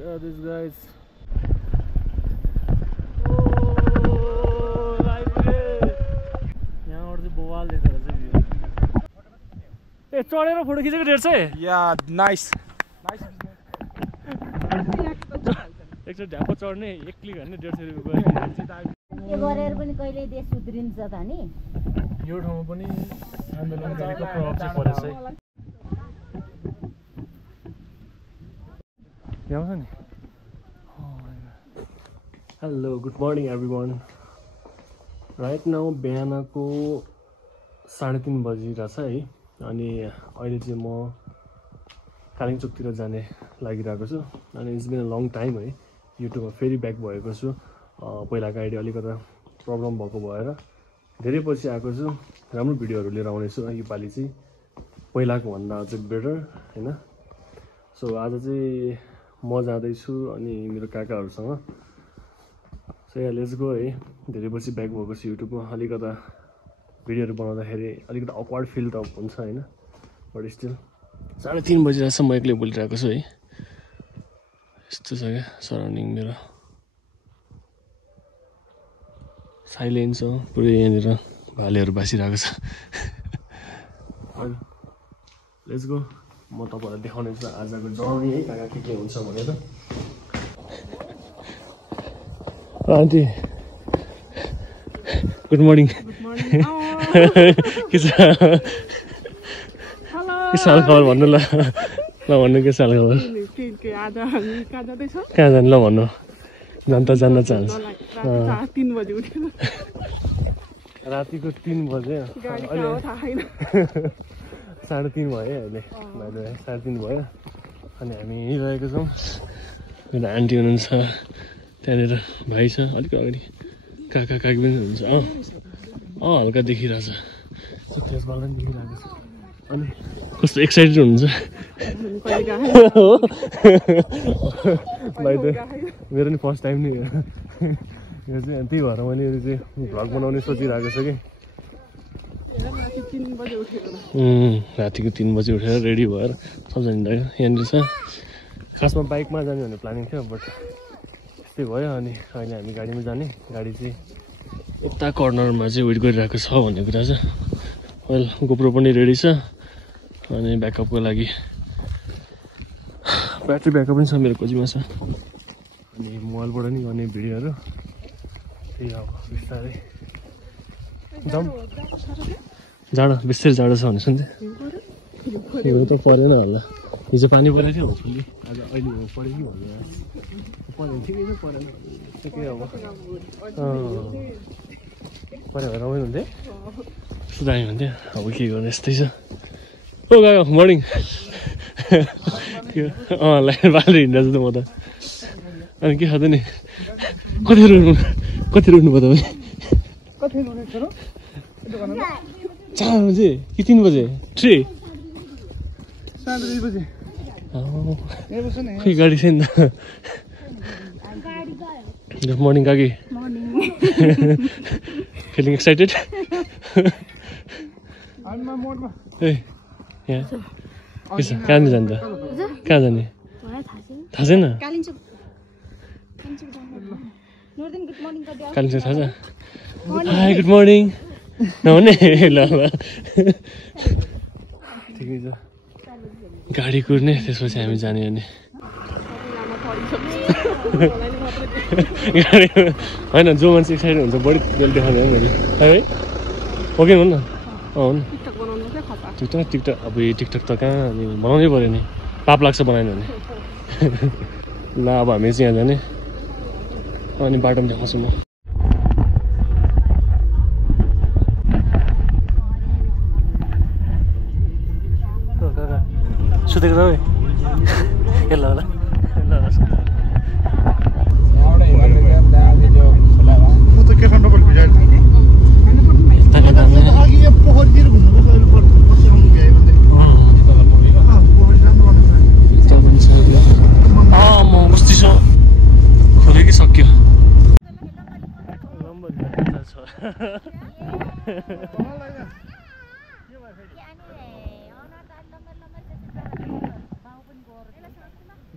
at this, guys. यहाँबाट चाहिँ बवाल देखेर चाहिँ भ्यू ए चढेर फोटो खिचेको 150 या नाइस एकचोटि ढ्याप्पो चढ्ने एक क्लिक हान्ने 150 रुपियाँ के गरेर पनि कहिले देश सुध्रिन्छ त नि यो ठाउँमा पनि आन्दोलनकारीको प्रभाव चाहिँ परेछ है यहाँ आउँछ नि hello good morning everyone right now बिहानको 3:30 बजिरहेछ है अनि अहिले चाहिँ म कालिम्पोङतिर जाने लागिरहेको छु अनि it's been a long time है युट्युबमा फेरि ब्याक भएको छु पहिलाको आइडी अलिकति प्रब्लम भएको भएर धेरै पछि आएको छु राम्रो भिडियोहरू लिएर आउनेछु योपालि चाहिँ पहिलाको भन्दा अझ बेटर हैन सो आज चाहिँ म जाँदैछु अनि मेरो काकाहरूसँग सो या लेट्स गो है धेरै पछि ब्याक भएको छु युट्युबमा अलिकति भिडियोहरू बनाउँदाखेरि अलिकति अक्वर्ड फिल त हुन्छ हैन बट स्टिल 3:30 बजिरहेछ म एक्लै बोलिरहेको छु है यस्तो छ क्या सराउन्डिङ मेरो साइलेन्स हो पुरै यहाँनिर भालेहरू बासिरहेको छ लेट्स गो म तपाईँहरूलाई देखाउने छु आजको जर्नी है कहाँ के हुन्छ भनेर आन्टी गुड मर्निङ के छ के साल खबर भन्नु ल भन्नु के साल खबर कहाँ जानु ल भन्नु जान्न चाहन्छ रातिको 3 बजे 3:30 भयो अहिले 3:30 भयो अनि हामी हिँडिरहेको छौँ मेरो आन्टी हुनुहुन्छ त्यहाँनिर भाइ छ अलिक अगाडि काका काकी पनि हुनुहुन्छ हल्का देखिरहेछ फेसबुकमा पनि देखिरहेको छ अनि कस्तो एक्साइटेड हुनुहुन्छ भाइ त मेरो नि फर्स्ट टाइम नि यो चाहिँ त्यही भएर मैले यो चाहिँ भ्लग बनाउने सोचिरहेको छु कि रातिको 3 बजे उठेर रेडी भएर सबजना यहाँनिर छ खासमा बाइकमा जाने भन्ने प्लानिङ थियो बट त्यस्तै भयो अनि अहिले हामी गाडीमा जाने गाडी चाहिँ यता कर्नरमा चाहिँ वेट गरिरहेको छ भन्ने कुरा छ वेल गोप्रो पनि रेडी छ अनि ब्याकअपको लागि ब्याट्री ब्याकअप पनि छ मेरो खोजीमा छ अनि मोबाइलबाट नि गर्ने भिडियोहरू त्यही अब बिस्तारै जाडो बिस्तारै जाडो छ भने सुन्थेँ हिउँ त परेन होला हिजो पानी परेको थियो होपफुल्ली आज अहिले हिउँ पऱ्यो कि भन्नु पऱ्यो ठिकै छ परेन ठिकै अब पऱ्यो भने रमाइलो हुन्थ्यो यस्तो दामी हुन्थ्यो अब के गर्नु यस्तै छ ओ काका मर्निङ लाइन बालेर हिँड्दैछ त म त अनि के खाँदै नि कति रुनु भयो तपाईँ 4 बजे कि 3 बजे 3 बजे खै गाडी छैन त गुड मर्निङ काकी फिलिङ एक्साइटेड ए यहाँ के छ कहाँ जाने त कहाँ जाने थाहा छैन कालिम्पोङ थाहा छ हाई गुड मर्निङ नहुने ल ठिकै छ गाडी कुर्ने त्यसपछि हामी जाने अनि गाडी होइन जो मान्छे एक्साइटेड हुन्छ बढी देखाउने हो मैले है ओके हुन् न हुन् टिकटक अब यो टिकटक त कहाँ अनि बनाउनै पऱ्यो नि पाप लाग्छ बनाएन भने ल अब हामी चाहिँ यहाँ जाने अनि बाटोमा देखाउँछु म सुतेको तपाईँ ल ल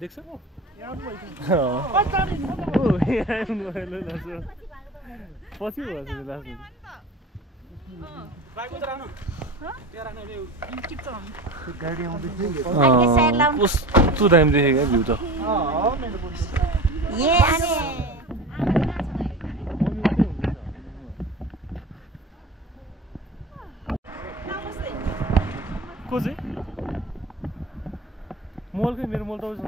देख्छ पछि भयो कस्तो दामी देखेँ क्या भ्यू त को चाहिँ मोलकै मेरो मोल त छ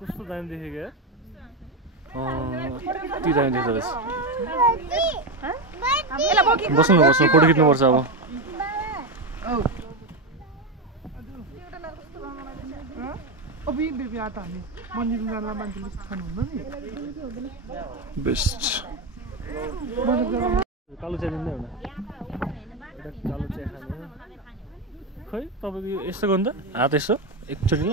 कस्तो दामी देखेँ क्या यति दामी देख्दो रहेछ बस्नु फोटो खिच्नुपर्छ अब बेस्ट कालो चिया दिँदै होला कालो चिया खाने खै तपाईँको यस्तो गर्नु त हात यसो एकचोटि ल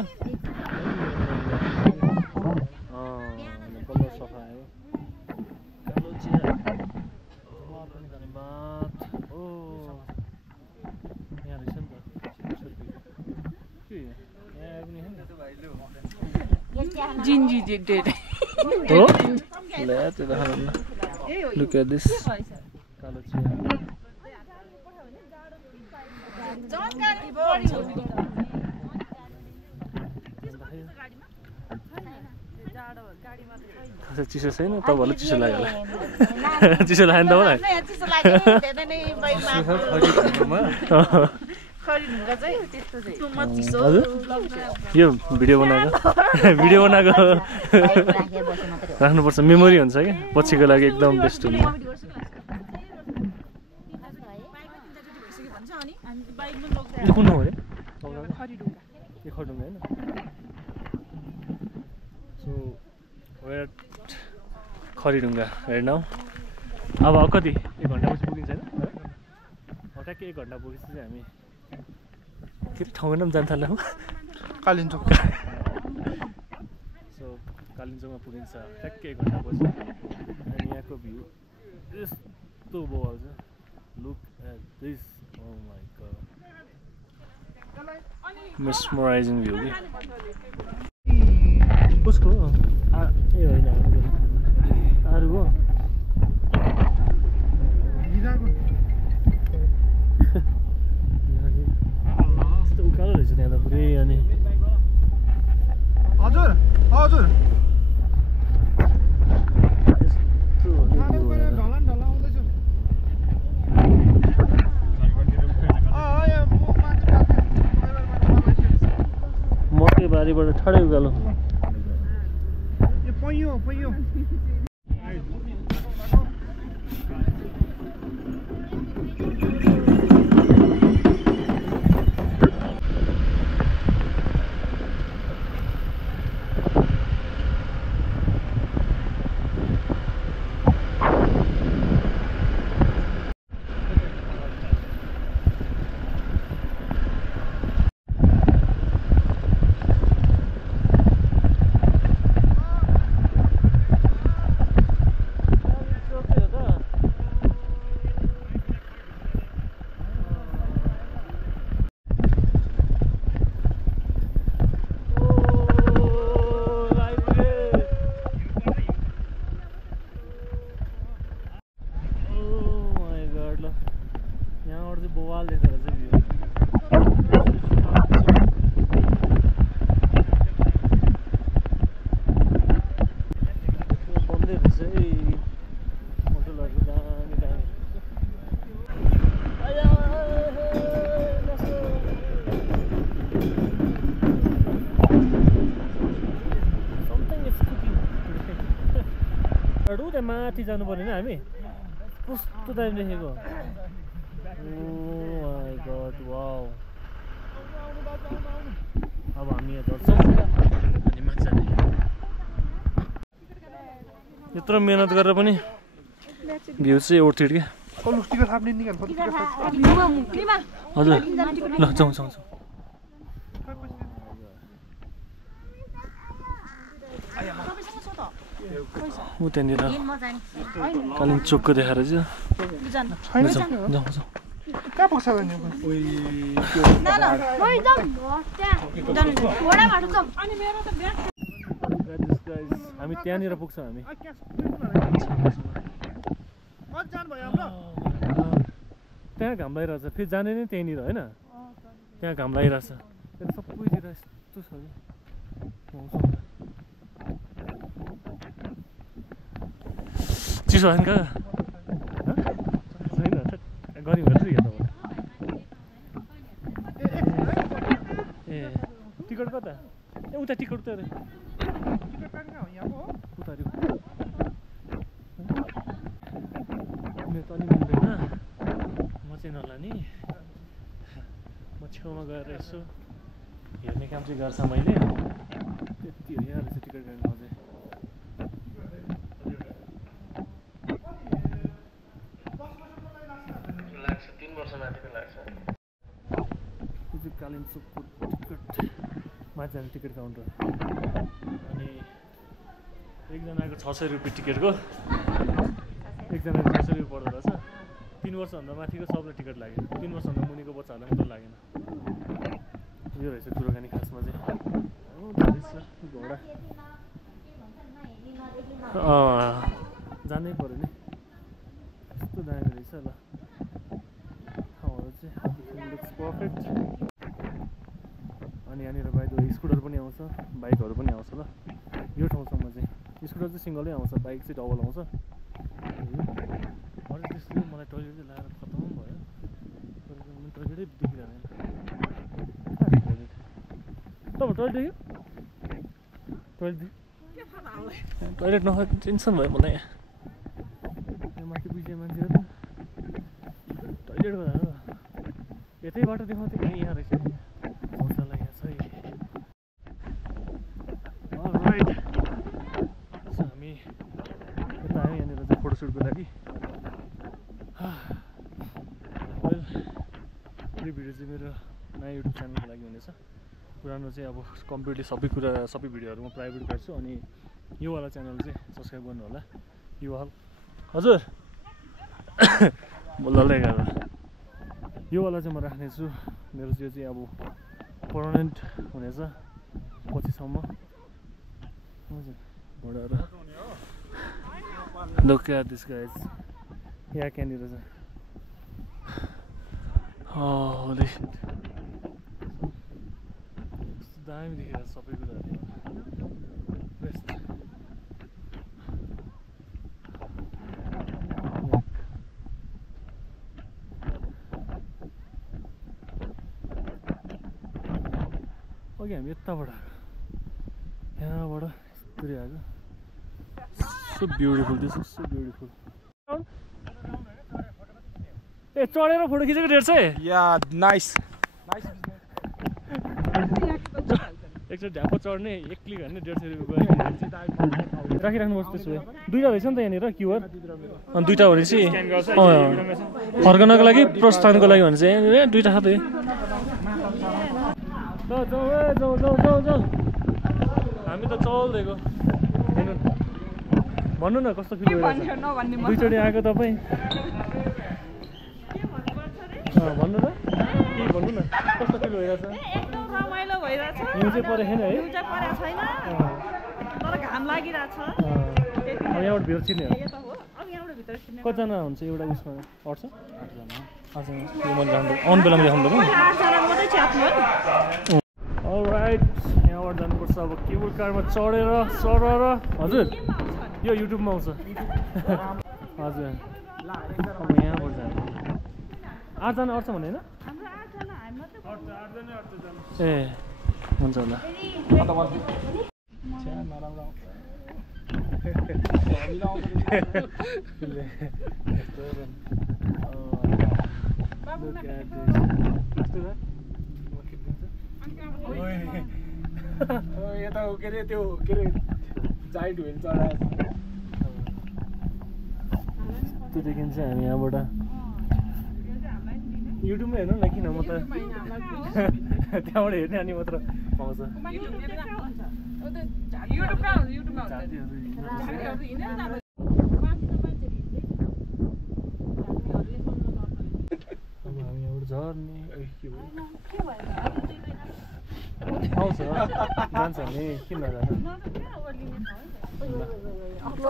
बल्ल सफा आयो कालो चिया धन्यवाद ओ यहाँ रहेछ नि त के यहाँ पनि जिन्जी डेट हो ले त्यो देखाउनु न Look at this. Kaalo chiya. चिसो छैन तपाईँहरूलाई चिसो लाग्यो होला चिसो लाग्यो नि तपाईँलाई यो भिडियो बनाएको राख्नुपर्छ मेमोरी हुन्छ क्या पछिको लागि एकदम बेस्ट हुन्छ कुन हो अरे खरडुङ्गा होइन सो वेयर खरडुङ्गा हेर न अब कति 1 घन्टापछि पुगिन्छ होइन ट्याक्कै 1 घन्टा पुगेपछि चाहिँ हामी के ठाउँमा पनि जान थाल्यौँ कालिम्पोङ सो कालिम्पोङमा पुगिन्छ ट्याक्कै 1 घन्टापछि अनि यहाँको भ्यू यस्तो बवाल छ look at this oh my god mesmerizing view के उसको ए होइन अरू हो यस्तो उकालो रहेछ त्यहाँ त पुरै अनि हजुर हजुर मकै बारीबाट ठाडै उकालो पैयो माथि जानु पर्ने नि हामी कस्तो दामी देखेको ओ माई गॉड वाउ अब हामी यहाँ झर्छौँ अनि माथि जाने यत्रो मेहनत गरेर पनि भ्यू चाहिँ ओर्थ्यो क्या हजुर ल जाउँ ऊ त्यहाँनिर कालिम्पोङको देखाएर चाहिँ जाउँ कहाँ पुग्छ भने हामी त्यहाँनिर पुग्छौँ हामी त्यहाँ घाम लागिरहेछ फेरि जाने नै त्यहीँनिर होइन त्यहाँ घाम लागिरहेछ सबैतिर यस्तो छ चिसो होइन कहाँ छैन गऱ्यौँ हेर्छु हेर्नु ए टिकट कता ए उता टिकट त उता मेरो त अलि मिल्दैन म चाहिँ नलाने म छेउमा गएर यसो हेर्ने काम चाहिँ गर्छ मैले त्यति हो यहाँ रहेछ टिकट काट्नु अझै लाग्छ 3 वर्ष माथिको लाग्छ यो चाहिँ कालिम्पोङको टिकट माथि जाने टिकट काउन्टर अनि एकजनाको 600 रुपियाँ टिकटको एकजनाको 600 रुपियाँ पर्दो रहेछ 3 वर्षभन्दा माथिको सबलाई टिकट लाग्यो 3 वर्षभन्दा मुनिको बच्चाहरूलाई मात्रै लागेन यो रहेछ कुराकानी खासमा चाहिँ घोडा जानै पऱ्यो नि यस्तो दामी रहेछ ल ठाउँहरू चाहिँ लुक्स पर्फेक्ट अनि यहाँनिर बाहिर स्कुटर पनि आउँछ बाइकहरू पनि आउँछ ल यो ठाउँसम्म चाहिँ स्कुटर चाहिँ सिङ्गलै आउँछ बाइक चाहिँ डबल आउँछ अरू त्यस्तो मलाई टोइलेट चाहिँ लगाएर खतम भयो टोइलेटै देखिरहेन तपाईँ टोइलेट देख्यो टोइलेट नखाएको टेन्सन भयो मलाई यहाँ माथि बुझ्ने मान्छेहरू त टोइलेटको हो यतैबाट देखाउँथ्यो कहीँ यहाँ रहेछ शौचालय यहाँ छ अलराइट हामी यता आयौँ यहाँनिर चाहिँ फोटोसुटको लागि यो भिडियो चाहिँ मेरो नयाँ युट्युब च्यानलको लागि हुनेछ पुरानो चाहिँ अब कम्प्लिटली सबै कुरा सबै भिडियोहरू म प्राइभेट गर्छु अनि योवाला च्यानल चाहिँ सब्सक्राइब गर्नु होला योवाल हजुर बोल्दै गरेर योवाला चाहिँ म राख्नेछु मेरो त्यो चाहिँ अब पर्मानेन्ट हुनेछ पछिसम्म हजुर घोडाहरू Look at this guys यहाँ कहाँनिर छ holy shit दामी देखेर सबै कुराहरू बेस्ट अघि हामी यताबाट आएको यहाँबाट यस्तरी आएको so beautiful this is so beautiful ए चढेर फोटो खिचेको डेढ चाहिँ या नाइस एकचोटि ढ्यापो चढ्ने एक क्लिक हान्ने 150 रुपियाँ राखिराख्नुपर्छ त्यसो भए दुईवटा रहेछ नि त यहाँनिर क्युआर अनि दुईवटा भनेपछि फर्कनको लागि प्रस्थानको लागि भने चाहिँ यहाँनिर दुईवटा खाँदै जाउँ हामी त चल्दिएको भन्नु न कस्तो फिल भइरहेछ दुईचोटि आएको तपाईँ भन्नु न के भन्नु न कस्तो फिल भइरहेछ रमाइलो भइरहेछ हिउँ चाहिँ परेको छैन है हिउँ चाहिँ परेको छैन तर घाम लागिरहेछ अब यहाँबाट भित्र छिर्ने हो यो त हो अब यहाँबाट भित्र छिर्ने कतिजना हुन्छ एउटा उसमा अट्छ 8जना यो मैले राख्नु आउनु बेलामा देखाउनु पर्यो 8 जना मात्रै च्याप्नु अलराइट यहाँबाट जानुपर्छ अब केबल कारमा चढेर सरेर हजुर यो युट्युबमा आउँछ हजुर अब यहाँबाट जानु 8 जना अट्छ भने होइन हाम्रो 8 जना हामी मात्रै ए हुन्छ होला यता के अरे त्यो के अरे जाइन्ट व्हिल चढाएको त्यो देखिन्छ हामी यहाँबाट युट्युबमा हेर्नु न किन म त त्यहाँबाट हेर्ने अनि मात्र पाउँछ झर्ने के भयो आउँछ जान्छ नि किन नजानु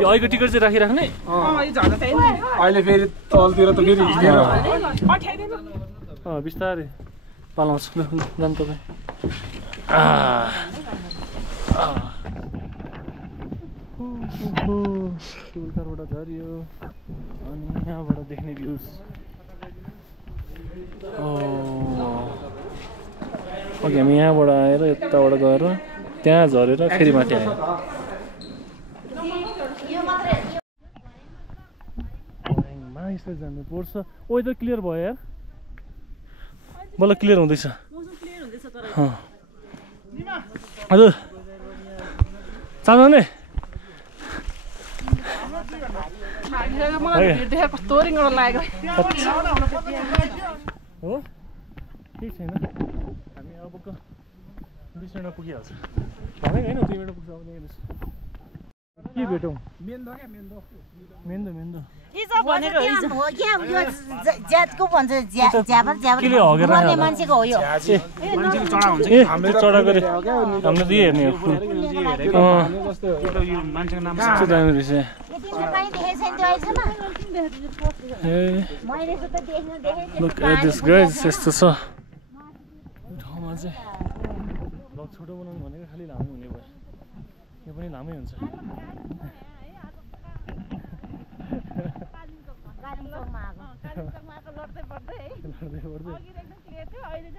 यो अहिलेको टिकट चाहिँ राखिराख्ने अहिले फेरि तलतिर त फेरि हिँडेर बिस्तारै पालाउँछ जानु तपाईँ केबल कारबाट झऱ्यो अनि यहाँबाट देख्ने भ्युज अघि हामी यहाँबाट आएर यताबाट गएर त्यहाँ झरेर फेरि माथि आयो यसरी जानु पर्छ वेदर क्लियर भयो यार बल्ल क्लियर हुँदैछ हजुर चाहने हो केही छैन हामी अबको 20 मिनटमा पुगिहाल्छ भनेको होइन 2 मिनटमा पुग्छ आउने के भेटौँ मेन्दो मान्छेको हो यो हामीले चढा गरे हामीले त हेर्ने हो यस्तो छ ठाउँमा चाहिँ ब्लग छोटो बनाउनु भनेको खालि लामै हुने भयो यो पनि लामै हुन्छ अहिले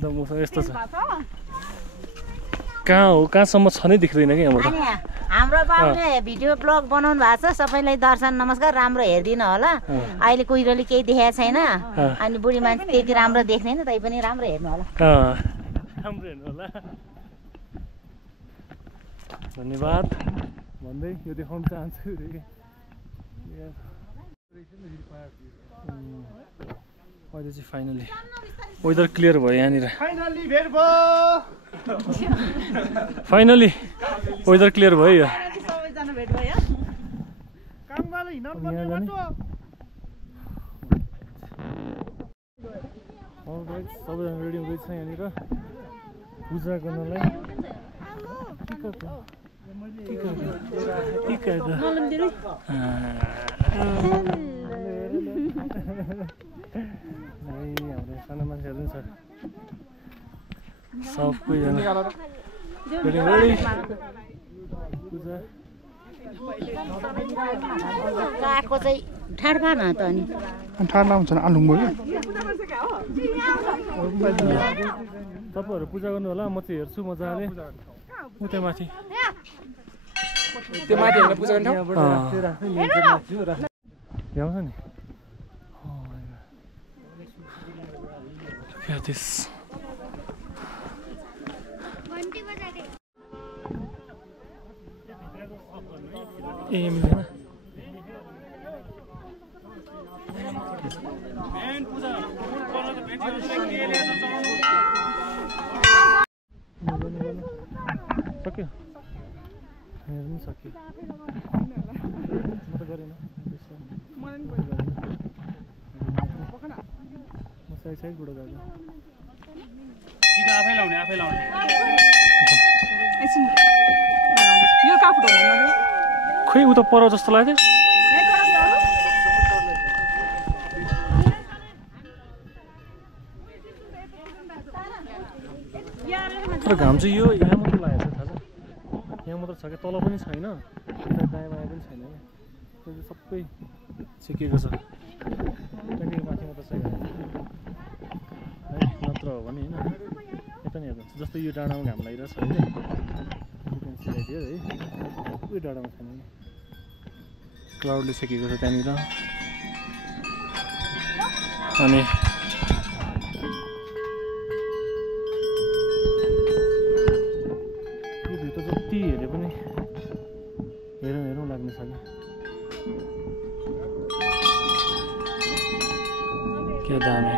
त मौसम यस्तो छ कहाँ हो कहाँसम्म छ नै देख्दैन कि यहाँबाट हाम्रो बाबुले भिडियो ब्लग बनाउनु भएको छ सबैलाई दर्शन नमस्कार राम्रो हेरिदिनु होला अहिले कुहिरोले केही देखाएको छैन अनि बुढी मान्छे त्यति राम्रो देख्दैन तै पनि राम्रो हेर्नु होला धन्यवाद भन्दै यो देखाउन चाहन्छु अहिले चाहिँ फाइनली वेदर क्लियर भयो यहाँनिर फाइनली वेदर क्लियर भयो यो सबैजना रेडी हुँदैछ यहाँनिर पूजा गर्नलाई हाम्रो सानो मान्छेहरू पनि छ सबैजना पूजा काठको चाहिँ ठाड पार्न त अनि ठाड लाउँछ आलुङ भयो तपाईँहरू पूजा गर्नु होला म चाहिँ हेर्छु मजाले उतै माथि त्यो माथि हेर्न पूजा गर्ने भ्याउँछ नि this सक्यो हेर्नु सक्यो म त गरेन साइडबाट गएको आफै लाउने यो काफुट हुँदैन खोइ उता पर जस्तो लाग्यो तर घाम चाहिँ यो यहाँ मात्रै लागेको छ थाहा छ यहाँ मात्र छ कि तल पनि छैन दायाँ बायाँ पनि छैन क्या त्यो सबै सेकिएको छ त्यहाँदेखि माथि मात्र छ है नत्र हो भने होइन यता नि हेर्नु जस्तै यो डाँडामा घाम लागिरहेको छ अहिले सिलाइदियो है उयो डाँडामा छैन क्लाउडले सेकेको छ त्यहाँनिर अनि यो भित्र जति हेरे पनि हेरौँ लाग्ने छ क्या दामी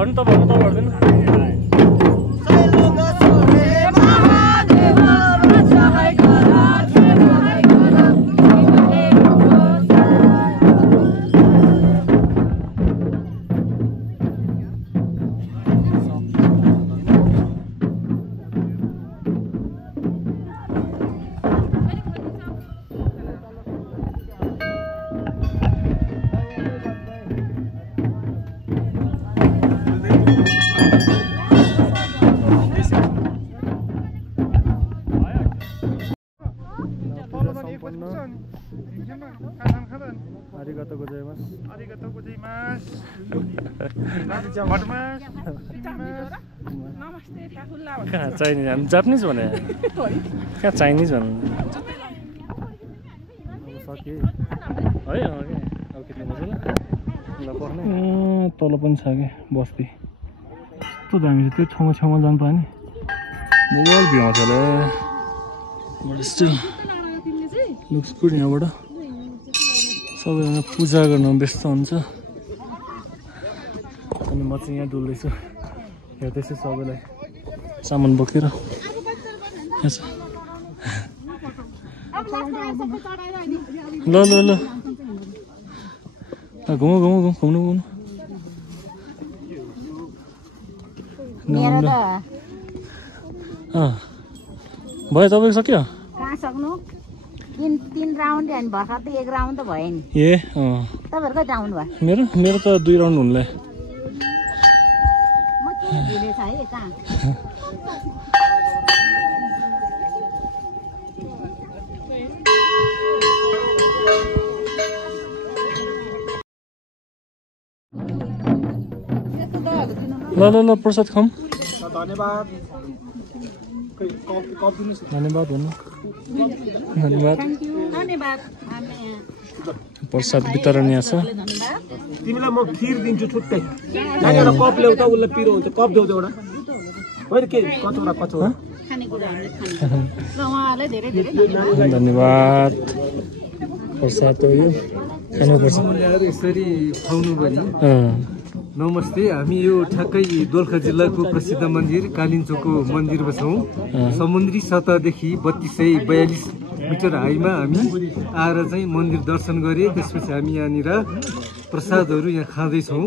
हट्नु तपाईँ हट्दैन न आरिगातो गोजाइमास कहाँ चाइनिज हामी जापानिज भने कहाँ चाइनिज भन्नु सके है अब किन बस्नु तल पनि छ कि बस्ती कस्तो दामी छ त्यो छेउमा जानु पायो नि मोबाइल भ्यू आउँछ होला बट स्टिल लुक्स गुड यहाँबाट सबैजना पूजा गर्न व्यस्त हुन्छ अनि म चाहिँ यहाँ डुल्दैछु हेर्दैछु सबैलाई सामान बोकेर ल ल ल घुम्नु भयो तपाईँको सक्यो कहाँ सक्नु 3 राउन्ड अनि भर्खर त 1 राउन्ड त भयो नि ए तपाईँहरूको राउन्ड भयो मेरो त 2 राउन्ड हुनुलाई म के भिलेछ है कहाँ ल प्रसाद खाऊँ धन्यवाद धन्यवाद भन्नु धन्यवाद प्रसाद वितरण यहाँ छ तिमीलाई म खिर दिन्छु छुट्टै एउटा कप ल्याउ त उसलाई पिरो हुन्छ कप देऊ एउटा होइन के कचौरा धन्यवाद प्रसाद हो यो खानुपर्छ यसरी खुवाउनु भयो नमस्ते हामी यो ठ्याक्कै दोलखा जिल्लाको प्रसिद्ध मन्दिर कालिन्चोकको मन्दिरमा छौँ समुद्री सतहदेखि 3242 मिटर हाइमा हामी आएर चाहिँ मन्दिर दर्शन गरे त्यसपछि हामी यहाँनिर प्रसादहरू यहाँ खाँदैछौँ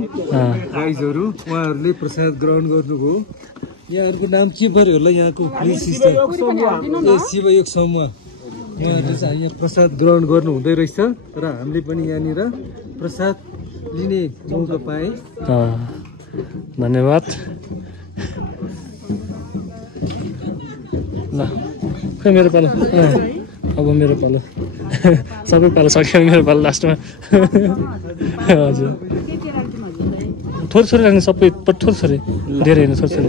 गाइजहरू उहाँहरूले प्रसाद ग्रहण गर्नुभयो यहाँहरूको नाम के पऱ्यो होला यहाँको शिवयोग समूह उहाँहरूले चाहिँ यहाँ प्रसाद ग्रहण गर्नु हुँदै रहेछ र हामीले पनि यहाँनिर प्रसाद लिने मौका पाएँ धन्यवाद ल खै मेरो पालो अब मेरो पालो सबै पालो सक्यो मेरो पालो लास्टमा हजुर थोरै राख्ने सबै थोरै धेरै होइन थोरै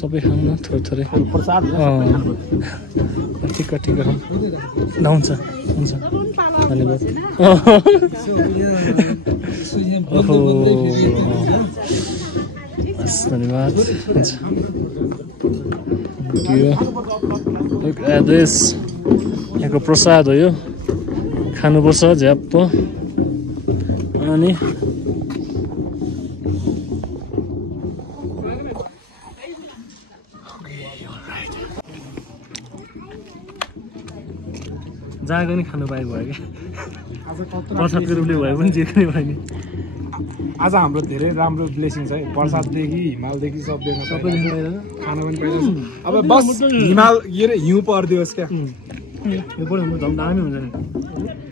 सबै खाउँ न थोरै ठिक खाउँ ल हुन्छ धन्यवाद धन्यवाद यहाँको प्रसाद हो यो खानुपर्छ झ्याप्प अनि जहाँ पनि खानु पाएको भयो क्या प्रसादको रूपले भयो पनि जे पनि भयो नि आज हाम्रो धेरै राम्रो ब्लेसिङ छ है प्रसाददेखि हिमालदेखि सबै सबै खाना पनि पाइरहेको अब बस हिमाल हिउँ परिदियोस् क्या यो पनि झन् दामी हुन्छ नि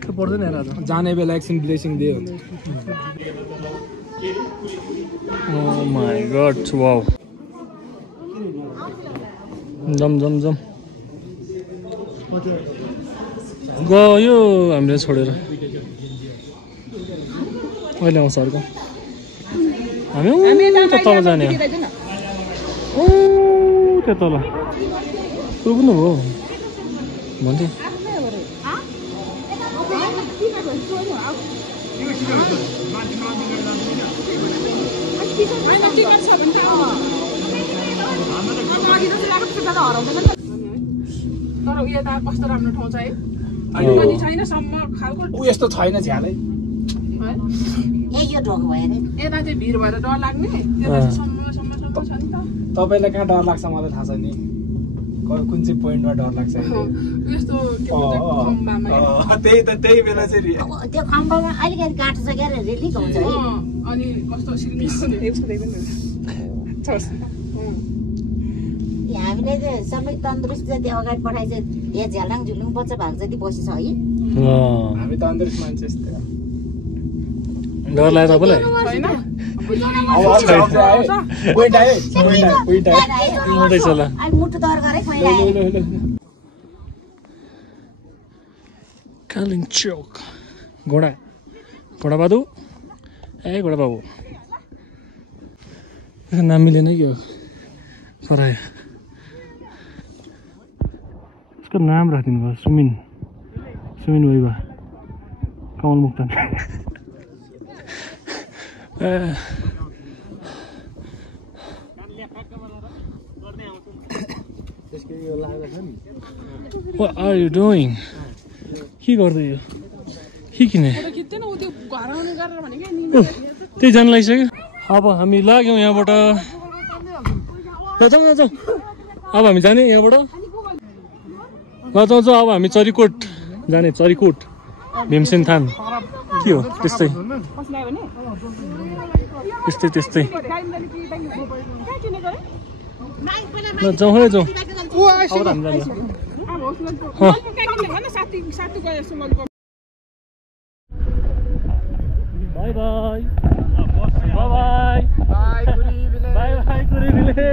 त्यो पर्दैन हेर जाने बेला एकछिन ब्लेसिङ दियो ओ माई गॉड वाउ जम गयो हामीले छोडेर अहिले आउँछ अर्को हामी तल जाने ओ त्यो तल पुग्नु भयो भन्थे तर उयो त कस्तो राम्रो ठाउँ छ है छैन सम्म खालको ऊ यस्तो छैन झ्यालै यो ढोक भयो अरे यता चाहिँ भिड भएर डर लाग्ने त्यता चाहिँ सम्म छ नि त तपाईँलाई कहाँ डर लाग्छ मलाई थाहा छ नि कुन चाहिँ पोइन्टमा डर लाग्छ यस्तो के भन्छ खम्बामा त्यही बेला चाहिँ त्यो खम्बामा अलिकति गाँठो छ क्या रिलिक हुन्छ है अनि कस्तो हामीले चाहिँ सबै तन्दुरुस्त जति अगाडि पठाइन्छ यहाँ झ्यालाङ झुलुङ बच्चा भएको जति बसेछ है हामी तन्दुरुस्त मान्छे डर लाग्यो तपाईँलाई मुटु दर गरेँ कालिम्चोक घोडा बहादु ए घोडा बाबु नाम मिलेन कि हो करायो उसको नाम राखिदिनु भयो सुमिन वैभा कमल Muktan What are you doing? के गर्दै यो के किने त्यही जान लागिसक्यो अब हामी लाग्यौँ यहाँबाट नजाउँ अब हामी जाने यहाँबाट नजाउँ अब हामी चरीकोट जाने चरीकोट भीमसेन थान के हो त्यस्तै जाउँ है जाउँ अब हामी जाने Bye bye. Bye bye. Bye bye. Bye bye. Good evening.